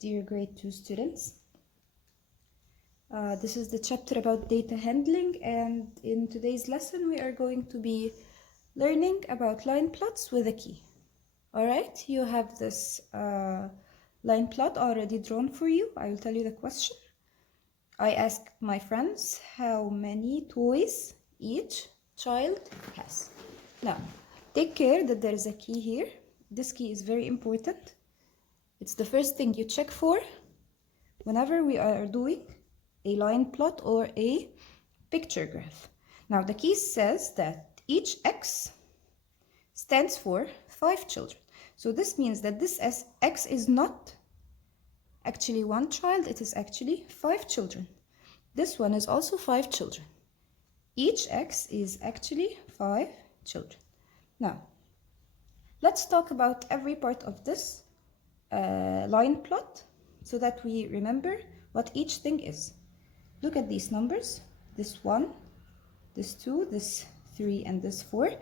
dear grade 2 students. This is the chapter about data handling, and in today's lesson we are going to be learning about line plots with a key. Alright, you have this line plot already drawn for you. I will tell you the question. I asked my friends how many toys each child has. Now, take care that there is a key here. This key is very important. It's the first thing you check for whenever we are doing a line plot or a picture graph. Now, the key says that each X stands for 5 children. So this means that this X is not actually one child, it is actually 5 children. This one is also 5 children. Each X is actually 5 children. Now, let's talk about every part of this line plot so that we remember what each thing is. Look at these numbers. This 1, this 2, this 3, and this 4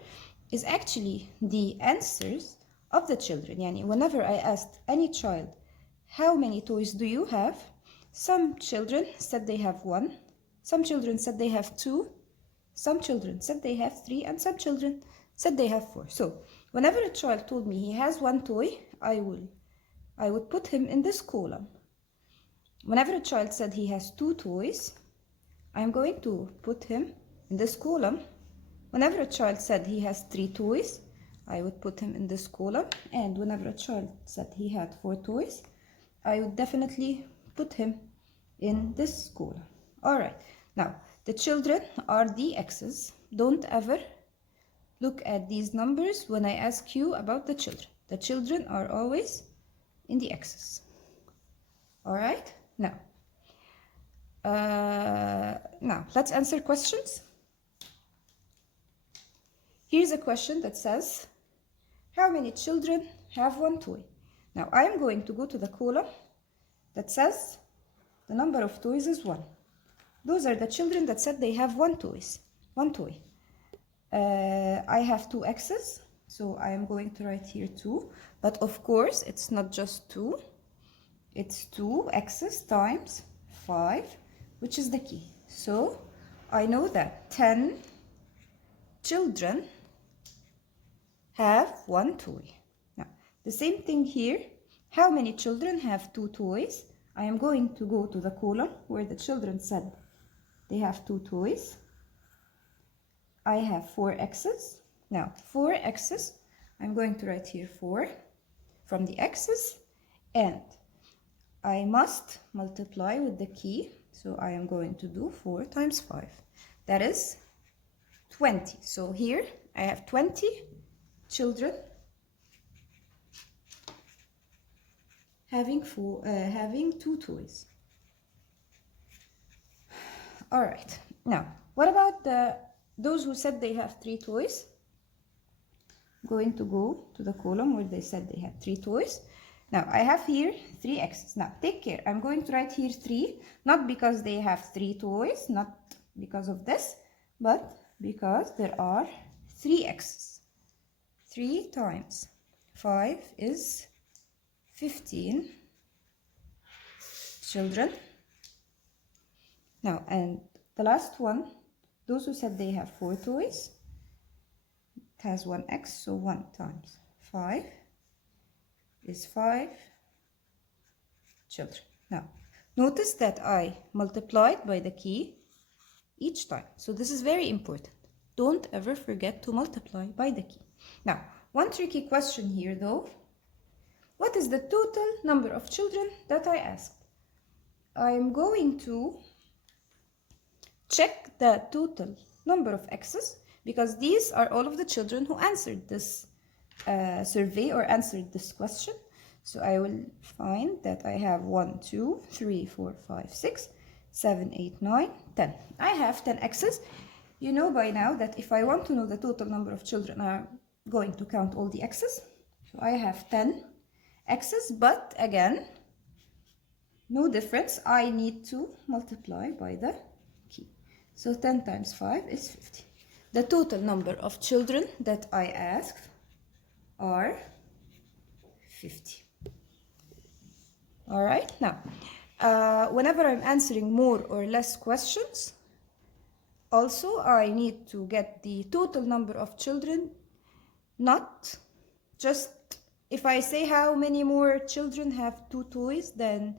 is actually the answers of the children. Yani, whenever I asked any child, how many toys do you have? Some children said they have 1, some children said they have 2, some children said they have 3, and some children said they have 4. So whenever a child told me he has 1 toy, I would put him in this column. Whenever a child said he has 2 toys, I'm going to put him in this column. Whenever a child said he has 3 toys, I would put him in this column. And whenever a child said he had 4 toys, I would definitely put him in this column. Alright, now the children are the X's. Don't ever look at these numbers when I ask you about the children. The children are always in the X's. Alright, now let's answer questions. Here's a question that says, how many children have 1 toy? Now I am going to go to the column that says the number of toys is 1. Those are the children that said they have 1 toy. I have 2 X's, so I am going to write here 2. But of course, it's not just 2. It's 2 X's times 5, which is the key. So I know that 10 children have 1 toy. Now, the same thing here. How many children have 2 toys? I am going to go to the column where the children said they have 2 toys. I have 4 X's. Now, 4 X's, I'm going to write here 4 from the X's, and I must multiply with the key. So I am going to do 4 times 5. That is 20. So here I have 20 children having 2 toys. All right. Now, what about those who said they have 3 toys? I'm going to go to the column where they said they had 3 toys. Now, I have here 3 X's. Now, take care. I'm going to write here 3, not because they have 3 toys, not because of this, but because there are 3 X's. 3 times 5 is 15 children. Now, and the last one, those who said they have 4 toys, it has 1 X, so 1 times 5 is 5 children. Now, notice that I multiplied by the key each time. So this is very important. Don't ever forget to multiply by the key. Now, one tricky question here though. What is the total number of children that I asked? I am going to check the total number of X's because these are all of the children who answered this survey or answered this question. So I will find that I have 1, 2, 3, 4, 5, 6, 7, 8, 9, 10. I have 10 X's. You know by now that if I want to know the total number of children, I'm going to count all the X's. So I have 10 X's, but again, no difference. I need to multiply by the key. So 10 times 5 is 50. The total number of children that I asked are 50. All right, now, whenever I'm answering more or less questions, also I need to get the total number of children, not just if I say how many more children have two toys than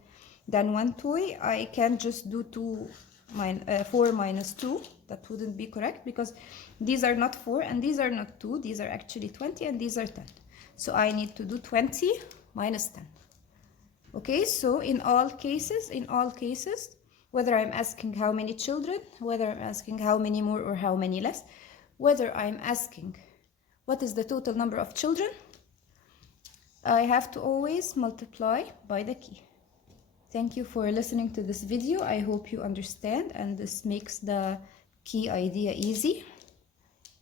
one toy, I can't just do 4 minus 2. That wouldn't be correct because these are not 4 and these are not 2. These are actually 20 and these are 10. So I need to do 20 minus 10. Okay, so in all cases, whether I'm asking how many children, whether I'm asking how many more or how many less, whether I'm asking what is the total number of children, I have to always multiply by the key. Thank you for listening to this video. I hope you understand and this makes the key idea easy.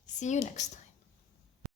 See you next time.